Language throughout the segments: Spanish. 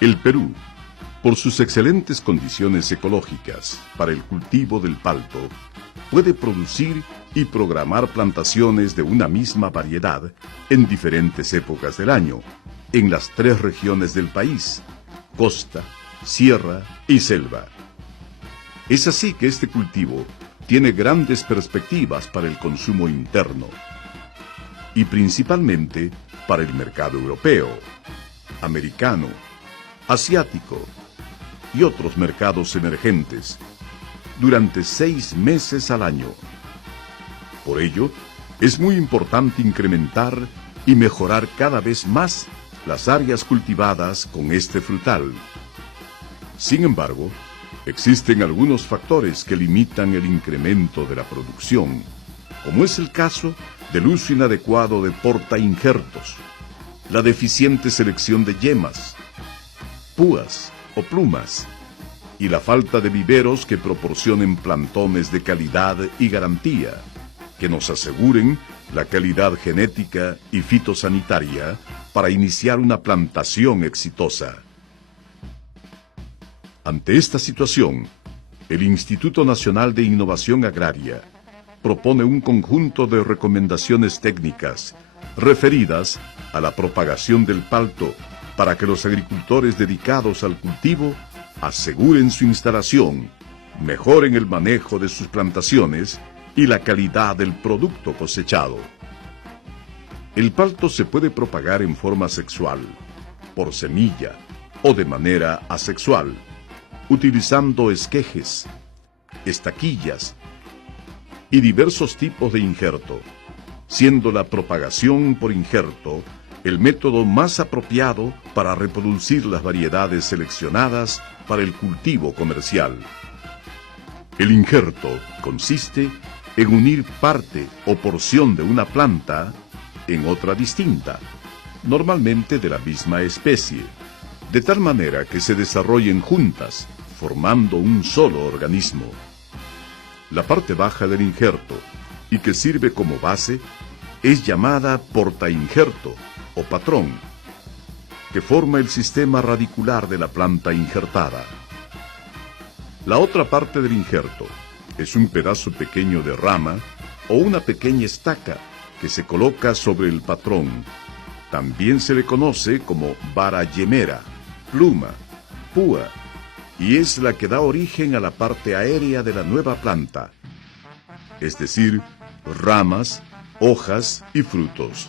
El Perú, por sus excelentes condiciones ecológicas para el cultivo del palto, puede producir y programar plantaciones de una misma variedad en diferentes épocas del año, en las 3 regiones del país: costa, sierra y selva. Es así que este cultivo tiene grandes perspectivas para el consumo interno y principalmente para el mercado europeo, americano, asiático y otros mercados emergentes durante 6 meses al año. Por ello, es muy importante incrementar y mejorar cada vez más las áreas cultivadas con este frutal. Sin embargo, existen algunos factores que limitan el incremento de la producción, como es el caso del uso inadecuado de portainjertos, la deficiente selección de yemas, púas o plumas, y la falta de viveros que proporcionen plantones de calidad y garantía, que nos aseguren la calidad genética y fitosanitaria para iniciar una plantación exitosa. Ante esta situación, el Instituto Nacional de Innovación Agraria propone un conjunto de recomendaciones técnicas referidas a la propagación del palto para que los agricultores dedicados al cultivo aseguren su instalación, mejoren el manejo de sus plantaciones y la calidad del producto cosechado. El palto se puede propagar en forma sexual, por semilla o de manera asexual, utilizando esquejes, estaquillas y diversos tipos de injerto, siendo la propagación por injerto el método más apropiado para reproducir las variedades seleccionadas para el cultivo comercial. El injerto consiste en unir parte o porción de una planta en otra distinta, normalmente de la misma especie, de tal manera que se desarrollen juntas, formando un solo organismo. La parte baja del injerto, y que sirve como base, es llamada portainjerto o patrón, que forma el sistema radicular de la planta injertada. La otra parte del injerto es un pedazo pequeño de rama o una pequeña estaca que se coloca sobre el patrón. También se le conoce como vara yemera, pluma, púa, y es la que da origen a la parte aérea de la nueva planta, es decir, ramas, hojas y frutos.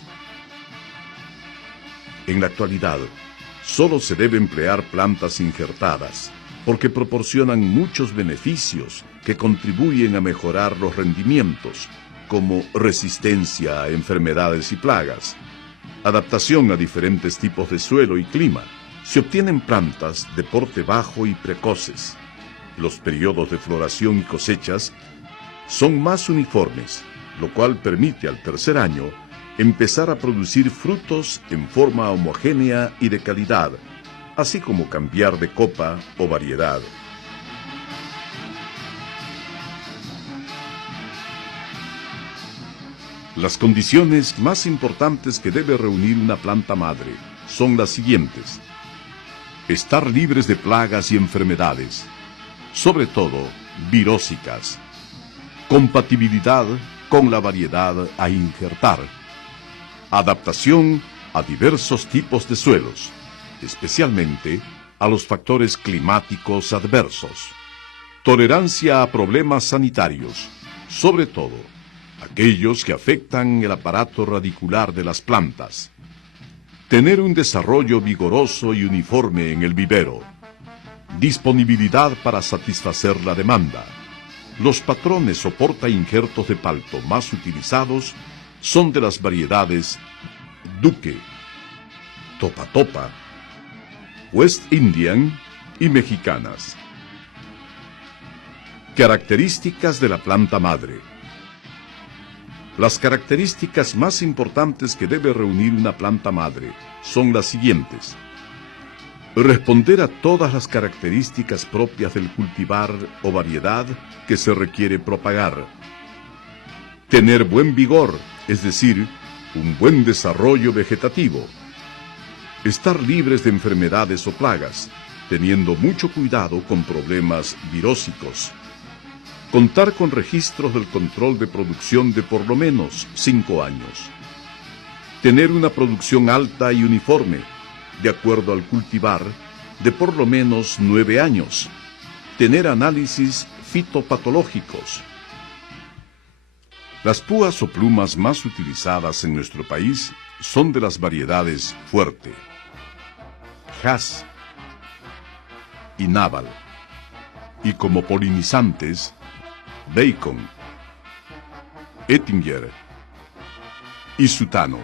En la actualidad, solo se debe emplear plantas injertadas, porque proporcionan muchos beneficios que contribuyen a mejorar los rendimientos, como resistencia a enfermedades y plagas, adaptación a diferentes tipos de suelo y clima. Se obtienen plantas de porte bajo y precoces. Los periodos de floración y cosechas son más uniformes, lo cual permite al tercer año empezar a producir frutos en forma homogénea y de calidad, así como cambiar de copa o variedad. Las condiciones más importantes que debe reunir una planta madre son las siguientes: estar libres de plagas y enfermedades, sobre todo virósicas, compatibilidad con la variedad a injertar, adaptación a diversos tipos de suelos, especialmente a los factores climáticos adversos, tolerancia a problemas sanitarios, sobre todo aquellos que afectan el aparato radicular de las plantas, tener un desarrollo vigoroso y uniforme en el vivero, disponibilidad para satisfacer la demanda. Los patrones o portainjertos de palto más utilizados son de las variedades Duque, Topa Topa, West Indian y mexicanas. Características de la planta madre. Las características más importantes que debe reunir una planta madre son las siguientes: Responder a todas las características propias del cultivar o variedad que se requiere propagar. Tener buen vigor, es decir, un buen desarrollo vegetativo. Estar libres de enfermedades o plagas, teniendo mucho cuidado con problemas virósicos. Contar con registros del control de producción de por lo menos 5 años. Tener una producción alta y uniforme, de acuerdo al cultivar, de por lo menos 9 años. Tener análisis fitopatológicos. Las púas o plumas más utilizadas en nuestro país son de las variedades Fuerte, Hass y Naval, y como polinizantes, Bacon, Ettinger y Sutano.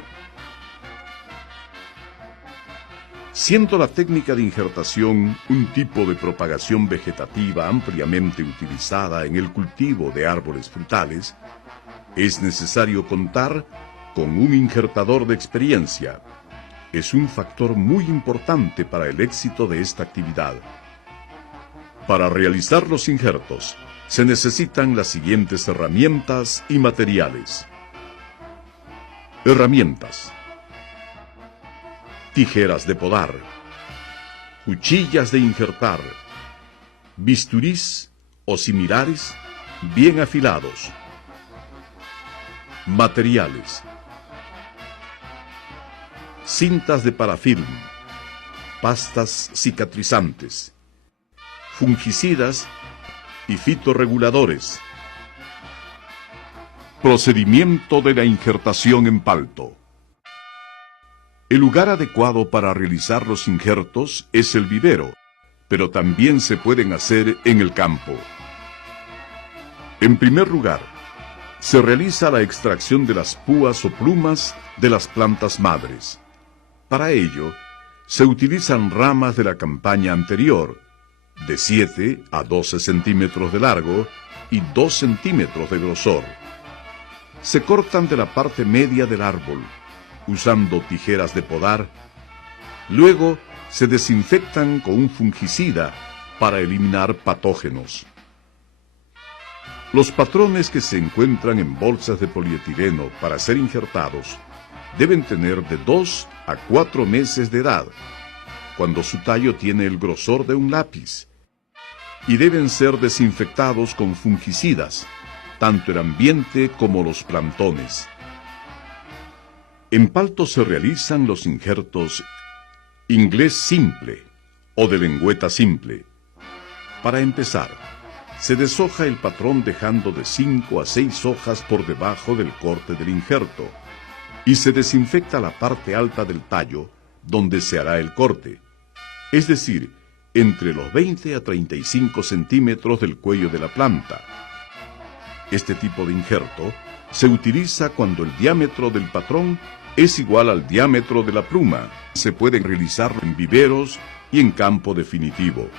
Siendo la técnica de injertación un tipo de propagación vegetativa ampliamente utilizada en el cultivo de árboles frutales, es necesario contar con un injertador de experiencia. Es un factor muy importante para el éxito de esta actividad. Para realizar los injertos, se necesitan las siguientes herramientas y materiales. Herramientas: tijeras de podar, cuchillas de injertar, bisturís o similares bien afilados. Materiales: cintas de parafilm, pastas cicatrizantes, fungicidas y fitorreguladores. Procedimiento de la injertación en palto. El lugar adecuado para realizar los injertos es el vivero, pero también se pueden hacer en el campo. En primer lugar, se realiza la extracción de las púas o plumas de las plantas madres. Para ello, se utilizan ramas de la campaña anterior, de 7 a 12 centímetros de largo y 2 centímetros de grosor. Se cortan de la parte media del árbol, usando tijeras de podar. Luego, se desinfectan con un fungicida para eliminar patógenos. Los patrones que se encuentran en bolsas de polietileno para ser injertados deben tener de 2 a 4 meses de edad, cuando su tallo tiene el grosor de un lápiz, y deben ser desinfectados con fungicidas, tanto el ambiente como los plantones. En palto se realizan los injertos inglés simple o de lengüeta simple. Para empezar, se deshoja el patrón dejando de 5 a 6 hojas por debajo del corte del injerto, y se desinfecta la parte alta del tallo donde se hará el corte, es decir, entre los 20 a 35 centímetros del cuello de la planta. Este tipo de injerto se utiliza cuando el diámetro del patrón es igual al diámetro de la pluma. Se pueden realizar en viveros y en campo definitivo.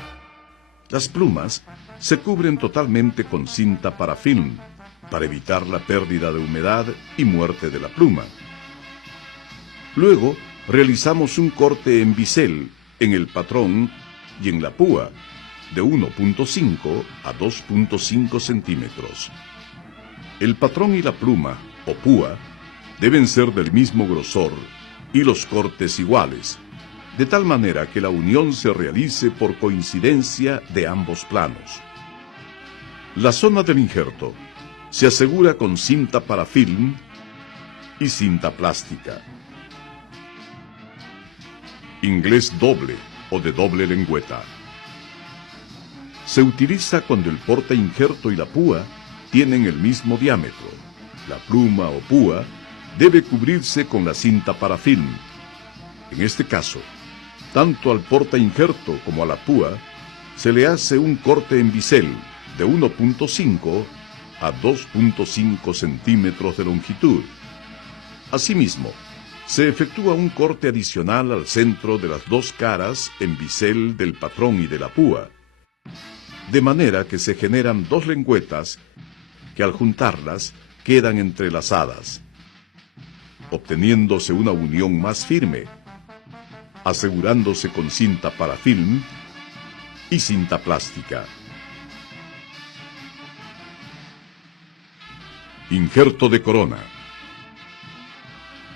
Las plumas se cubren totalmente con cinta parafilm para evitar la pérdida de humedad y muerte de la pluma. Luego, realizamos un corte en bisel en el patrón y en la púa de 1.5 a 2.5 centímetros. El patrón y la pluma o púa deben ser del mismo grosor y los cortes iguales, de tal manera que la unión se realice por coincidencia de ambos planos. La zona del injerto se asegura con cinta parafilm y cinta plástica. Inglés doble o de doble lengüeta. Se utiliza cuando el porta injerto y la púa tienen el mismo diámetro. La pluma o púa debe cubrirse con la cinta parafilm. En este caso, tanto al porta injerto como a la púa se le hace un corte en bisel de 1.5 a 2.5 centímetros de longitud. Asimismo, se efectúa un corte adicional al centro de las dos caras en bisel del patrón y de la púa, de manera que se generan dos lengüetas que al juntarlas quedan entrelazadas, obteniéndose una unión más firme. asegurándose con cinta parafilm y cinta plástica. Injerto de corona.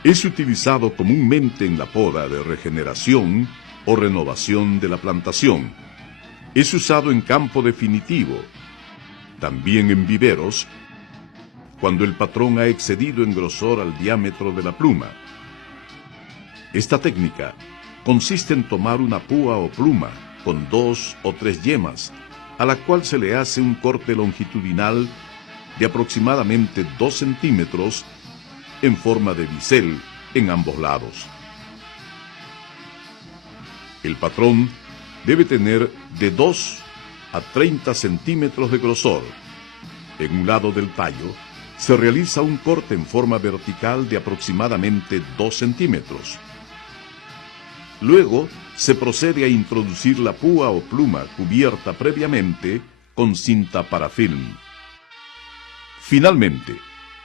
Es utilizado comúnmente en la poda de regeneración o renovación de la plantación. Es usado en campo definitivo, también en viveros, cuando el patrón ha excedido en grosor al diámetro de la pluma. Esta técnica consiste en tomar una púa o pluma con 2 o 3 yemas, a la cual se le hace un corte longitudinal de aproximadamente 2 centímetros en forma de bisel en ambos lados. El patrón debe tener de 2 a 30 centímetros de grosor. En un lado del tallo se realiza un corte en forma vertical de aproximadamente 2 centímetros. Luego se procede a introducir la púa o pluma cubierta previamente con cinta parafilm. Finalmente,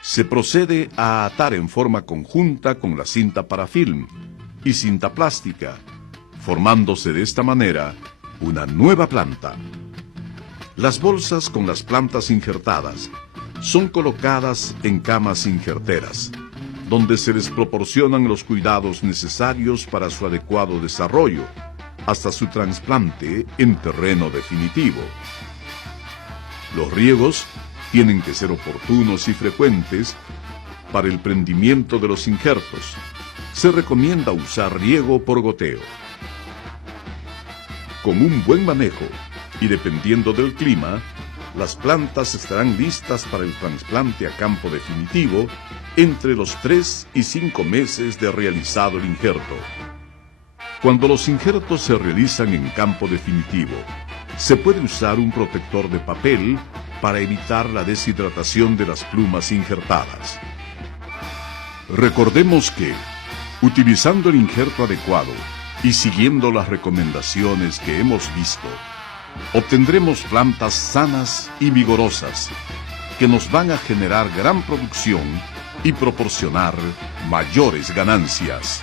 se procede a atar en forma conjunta con la cinta parafilm y cinta plástica, formándose de esta manera una nueva planta. Las bolsas con las plantas injertadas son colocadas en camas injerteras, donde se les proporcionan los cuidados necesarios para su adecuado desarrollo, hasta su trasplante en terreno definitivo. Los riegos tienen que ser oportunos y frecuentes para el prendimiento de los injertos. Se recomienda usar riego por goteo. Con un buen manejo y dependiendo del clima, las plantas estarán listas para el trasplante a campo definitivo entre los 3 y 5 meses de realizado el injerto. Cuando los injertos se realizan en campo definitivo, se puede usar un protector de papel para evitar la deshidratación de las plumas injertadas. Recordemos que, utilizando el injerto adecuado y siguiendo las recomendaciones que hemos visto, obtendremos plantas sanas y vigorosas que nos van a generar gran producción y proporcionar mayores ganancias.